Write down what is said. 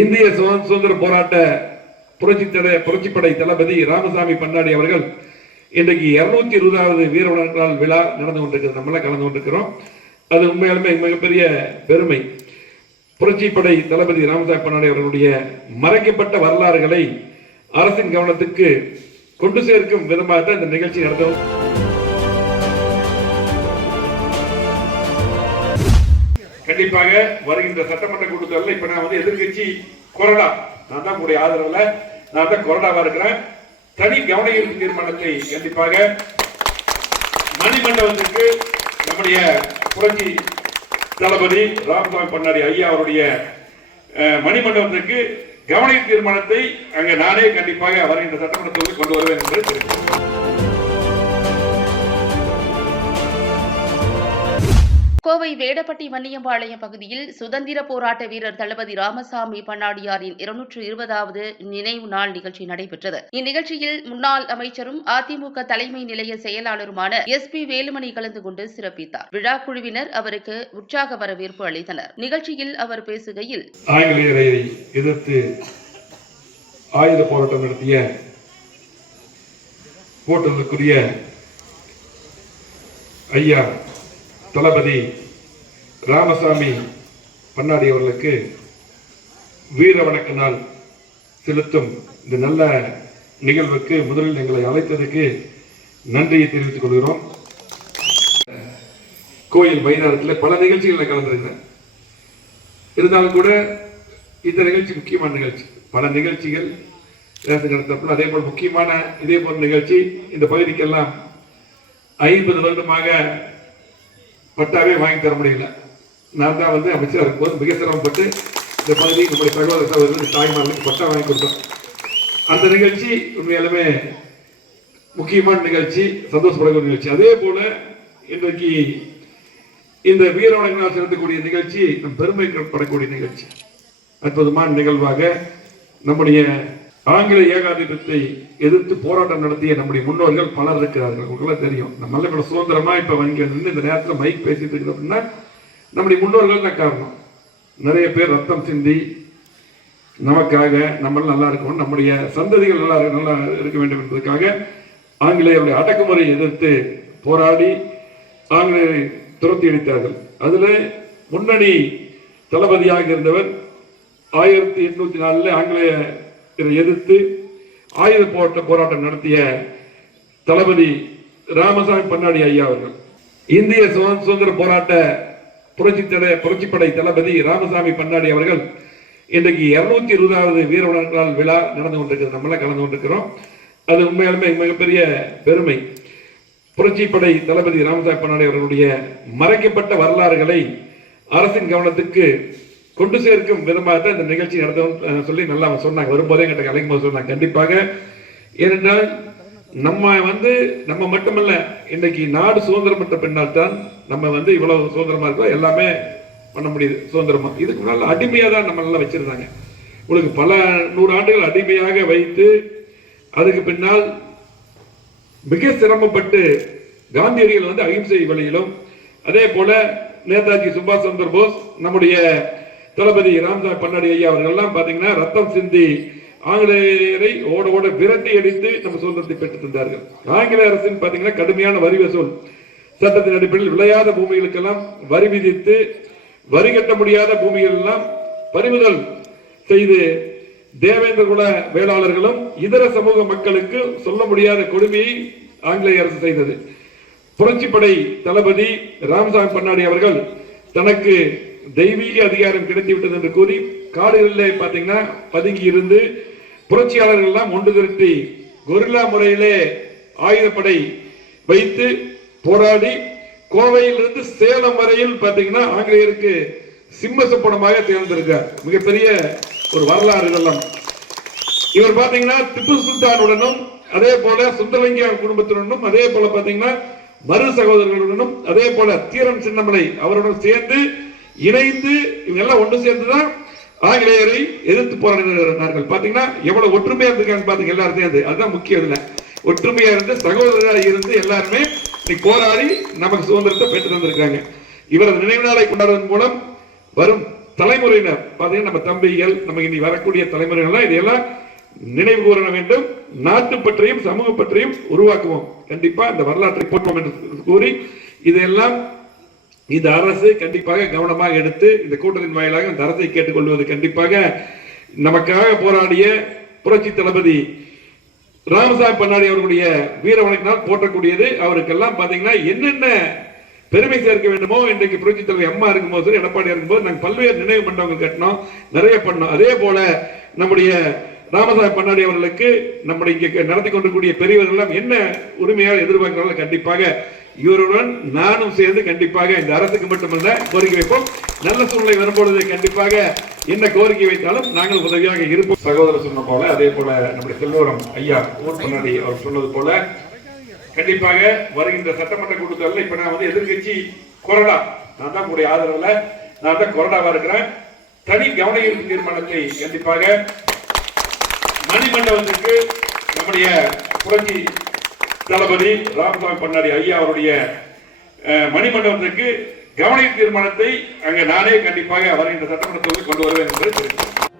இந்திய சுதந்திர சுதந்திர போராட்ட புரட்சி தலை புரட்சிப்படை தளபதி ராமசாமி பண்டாடி அவர்கள் இன்றைக்கு இருநூத்தி இருபதாவது வீர வணக்க விழா நடந்து கொண்டிருக்கிறது. நம்மளாம் கலந்து கொண்டிருக்கிறோம். அது உண்மையாலுமே மிகப்பெரிய பெருமை. புரட்சிப்படை தளபதி ராமசாமி பண்டாடி அவர்களுடைய மறைக்கப்பட்ட வரலாறுகளை அரசின் கவனத்துக்கு கொண்டு சேர்க்கும் விதமாக தான் இந்த நிகழ்ச்சி நடத்தும் கண்டிப்பாக வருகின்ற சட்டமன்ற கூட்டத்தொடரில் இப்ப நான் வந்து எதிர்க்கட்சி கொறடா. நான் தான் உங்களுடைய ஆதரவுல நான் தான் கொறடாவா இருக்கிறேன். தனி கவன ஈர்ப்பு தீர்மானத்தை கண்டிப்பாக மணிமண்டபத்திற்கு நம்முடைய புரட்சி தளபதி ராமசாமி பண்ணாடி ஐயா அவருடைய மணிமண்டபத்திற்கு கவன தீர்மானத்தை அங்க நானே கண்டிப்பாக வருகின்ற சட்டமன்ற தொகுதியில் கொண்டு வருவேன் என்று தெரிவிக்கிறேன். கோவை வேடப்பட்டி வன்னியம்பாளையம் பகுதியில் சுதந்திர போராட்ட வீரர் தளபதி ராமசாமி பண்ணாடியாரின் இருநூற்று இருபதாவது நினைவு நாள் நிகழ்ச்சி நடைபெற்றது. இந்நிகழ்ச்சியில் முன்னாள் அமைச்சரும் அதிமுக தலைமை நிலைய செயலாளருமான எஸ் பி வேலுமணி கலந்து கொண்டு சிறப்பித்தார். விழா குழுவினர் அவருக்கு உற்சாக வரவேற்பு அளித்தனர். நிகழ்ச்சியில் அவர் பேசுகையில் ஆங்கிலேயரை எதிர்த்து ஆயுத போராட்டம் நடத்திய போட்டதற்குரிய ஐயா தளபதி ராமசாமி பண்ணாடி அவர்களுக்கு வீர வணக்க நாள் செலுத்தும் இந்த நல்ல நிகழ்வுக்கு முதலில் எங்களை அழைத்ததுக்கு நன்றியை தெரிவித்துக் கொள்கிறோம். கோயில் மைதானத்தில் பல நிகழ்ச்சிகளில் கலந்துருக்கிறேன். இருந்தாலும் கூட இந்த நிகழ்ச்சி முக்கியமான நிகழ்ச்சி. பல நிகழ்ச்சிகள் தேசம் நடத்தப்படும். அதே போல் முக்கியமான இதே போல் நிகழ்ச்சி இந்த பகுதிக்கெல்லாம் ஐம்பது வருடமாக பட்டாவே வாங்கி தர முடியல. நான் தான் வந்து அமைச்சராக இருக்கும்போது மிக சிரமப்பட்டு இந்த பகுதி நம்முடைய சகோதர சகோதரர்கள் தாய்மார்களுக்கு பட்டா வாங்கி கொடுத்தோம். அந்த நிகழ்ச்சி உண்மையாலுமே முக்கியமான நிகழ்ச்சி சந்தோஷப்படக்கூடிய நிகழ்ச்சி. அதே போல இன்றைக்கு இந்த வீர வணங்கினால் செலுத்தக்கூடிய நிகழ்ச்சி நம் பெருமைப்படக்கூடிய நிகழ்ச்சி. அற்புதமான நிகழ்வாக நம்முடைய ஆங்கில ஏகாதிபத்தியத்தை எதிர்த்து போராட்டம் நடத்திய நம்முடைய முன்னோர்கள் பலர் இருக்கிறார்கள். உங்களுக்குலாம் தெரியும். நம்மளால இவ்வளவு சுதந்திரமா இப்ப வங்கி நின்று இந்த நேரத்தில் மைக் பேசிட்டு இருக்குது அப்படின்னா நம்முடைய முன்னோர்கள் தான் காரணம் நிறைய பேர் ரத்தம் சிந்தி நமக்காக நம்ம நல்லா இருக்கணும் நம்முடைய சந்ததிகள் நல்லா நல்லா இருக்க வேண்டும் என்பதற்காக ஆங்கிலேயருடைய அடக்குமுறை எதிர்த்து போராடி ஆங்கிலேயரை துரத்தி அடித்தார்கள். அதில் முன்னணி தளபதியாக இருந்தவர் ஆயிரத்தி எட்நூத்தி நாலில் ஆங்கிலேயரை எதிர்த்து ஆயுத போராட்ட போராட்டம் நடத்திய தளபதி ராமசாமி பன்னாடி ஐயா அவர்கள். இந்திய சுதந்திர போராட்ட புரட்சி தலை புரட்சிப்படை தளபதி ராமசாமி பன்னாடி அவர்கள் இன்றைக்கு இருநூத்தி இருபதாவது வீர வணக்க விழா நடந்து கொண்டிருக்கிறது. நம்மளாம் கலந்து கொண்டிருக்கிறோம். அது உண்மையாலுமே மிகப்பெரிய பெருமை. புரட்சிப்படை தளபதி ராமசாமி பன்னாடி அவர்களுடைய மறைக்கப்பட்ட வரலாறுகளை அரசின் கவனத்துக்கு கொண்டு சேர்க்கும் விதமாக தான் இந்த நிகழ்ச்சி நடத்தும் சொல்லி நல்லா அவங்க சொன்னாங்க. வரும்போதே என்கிட்ட கலைக்கும் போது சொன்னாங்க. கண்டிப்பாக ஏனென்றால் நம்ம வந்து நம்ம மட்டுமல்ல இன்னைக்கு நாடு சுதந்திரம் பெற்ற பின்னால் தான் நம்ம வந்து இவ்வளவு சுதந்திரமா இருக்கோம். எல்லாமே பண்ண முடியுது சுதந்திரமா. இதுக்கு முன்னால் அடிமையா தான் நம்ம நல்லா வச்சிருந்தாங்க. உங்களுக்கு பல நூறு ஆண்டுகள் அடிமையாக வைத்து அதுக்கு பின்னால் மிக சிரமப்பட்டு காந்தியடிகள் வந்து அகிம்சை வழியிலும் அதே போல நேதாஜி சுபாஷ் சந்திர போஸ் நம்முடைய தளபதி ராம்தாஸ் பன்னாடி ஐயா அவர்கள்லாம் எல்லாம் பாத்தீங்கன்னா ரத்தம் சிந்தி ஆங்கிலேயரை ஓட ஓட விரட்டி அடித்து நம்ம சுதந்திரத்தை பெற்று தந்தார்கள். ஆங்கில அரசின் பார்த்தீங்கன்னா கடுமையான வரி வசூல். சட்டத்தின் அடிப்படையில் விளையாத பூமிகளுக்கெல்லாம் வரி விதித்து வரி கட்ட முடியாத பூமிகள் எல்லாம் பறிமுதல் செய்து தேவேந்திர குல வேளாளர்களும் இதர சமூக மக்களுக்கு சொல்ல முடியாத கொடுமையை ஆங்கிலேய அரசு செய்தது. புரட்சிப்படை தளபதி ராமசாமி பண்ணாடி அவர்கள் தனக்கு தெய்வீக அதிகாரம் கிடைத்துவிட்டது என்று கூறி காடுகளிலே பார்த்தீங்கன்னா பதுங்கி இருந்து புரட்சியாளர்கள் எல்லாம் ஒன்று திரட்டி கொரில்லா முறையிலே ஆயுதப்படை வைத்து போராடி கோவையிலிருந்து சேலம் வரையில் பார்த்தீங்கன்னா ஆங்கிலேயருக்கு சிம்ம சொப்பனமாக தேர்ந்திருக்கார் மிகப்பெரிய ஒரு வரலாறு இதெல்லாம் இவர் பார்த்தீங்கன்னா திப்பு சுல்தானுடனும் அதே போல சுந்தரலிங்க குடும்பத்தினுடனும் அதே போல பார்த்தீங்கன்னா மறு சகோதரர்களுடனும் அதே போல தீரன் சின்னமலை அவருடன் சேர்ந்து இணைந்து இவங்க எல்லாம் ஒன்று சேர்ந்துதான் ஆங்கிலேயரை எதிர்த்து போராடினார்கள் பாத்தீங்கன்னா எவ்வளவு ஒற்றுமையா இருந்திருக்காங்க பாத்தீங்க எல்லாருமே அது. அதுதான் முக்கியம் இதுல. ஒற்றுமையா இருந்து சகோதரராக இருந்து எல்லாருமே இன்னைக்கு போராடி நமக்கு சுதந்திரத்தை பெற்று தந்திருக்காங்க. இவரது நினைவு நாளை கொண்டாடுவதன் மூலம் வரும் தலைமுறையினர் பாத்தீங்கன்னா நம்ம தம்பிகள் நம்ம இனி வரக்கூடிய தலைமுறைகள் இதையெல்லாம் நினைவு கூற வேண்டும். நாட்டு பற்றியும் சமூக பற்றியும் உருவாக்குவோம். கண்டிப்பா இந்த வரலாற்றை போற்றுவோம் என்று கூறி இதையெல்லாம் இந்த அரசு கண்டிப்பாக கவனமாக எடுத்து இந்த கூட்டத்தின் வாயிலாக இந்த அரசை கேட்டுக்கொள்வது கண்டிப்பாக நமக்காக போராடிய புரட்சி தளபதி ராமசாமி பண்ணாடி அவர்களுடைய வீர வணக்கினால் போற்றக்கூடியது. அவருக்கெல்லாம் பாத்தீங்கன்னா என்னென்ன பெருமை சேர்க்க வேண்டுமோ இன்றைக்கு புரட்சி தலைவர் அம்மா இருக்கும்போது சரி, எடப்பாடி இருக்கும்போது நாங்கள் பல்வேறு நினைவு மண்டபங்கள் கட்டினோம் நிறைய பண்ணோம். அதே போல நம்முடைய ராமசாமி பண்ணாடி அவர்களுக்கு நம்முடைய இங்கே நடத்தி கொண்டிருக்கூடிய பெரியவர்கள் எல்லாம் என்ன உரிமையாக எதிர்பார்க்கிறார்கள் கண்டிப்பாக இவருடன் நானும் சேர்ந்து கண்டிப்பாக இந்த அரசுக்கு மட்டுமல்ல கோரிக்கை வைப்போம். நல்ல சூழ்நிலை வரும்பொழுது கண்டிப்பாக என்ன கோரிக்கை வைத்தாலும் நாங்கள் உதவியாக இருப்போம். சகோதரர் சொன்ன போல அதே போல நம்முடைய செல்வரம் ஐயா ஊர் அவர் சொன்னது போல கண்டிப்பாக வருகின்ற சட்டமன்ற கூட்டத்தில் இப்ப நான் வந்து எதிர்க்கட்சி கொறடா. நான் தான் உங்களுடைய ஆதரவுல நான் தான் கொறடாவா இருக்கிறேன். தனி கவன ஈர்ப்பு தீர்மானத்தை கண்டிப்பாக மணிமண்டபத்திற்கு நம்முடைய புரட்சி தளபதி ராமசாமி பண்ணாடி ஐயா அவருடைய மணிமண்டபத்திற்கு கவன தீர்மானத்தை அங்கே நானே கண்டிப்பாக வருகின்ற தொகுதி கொண்டு வருவேன் என்று தெரிவித்தேன்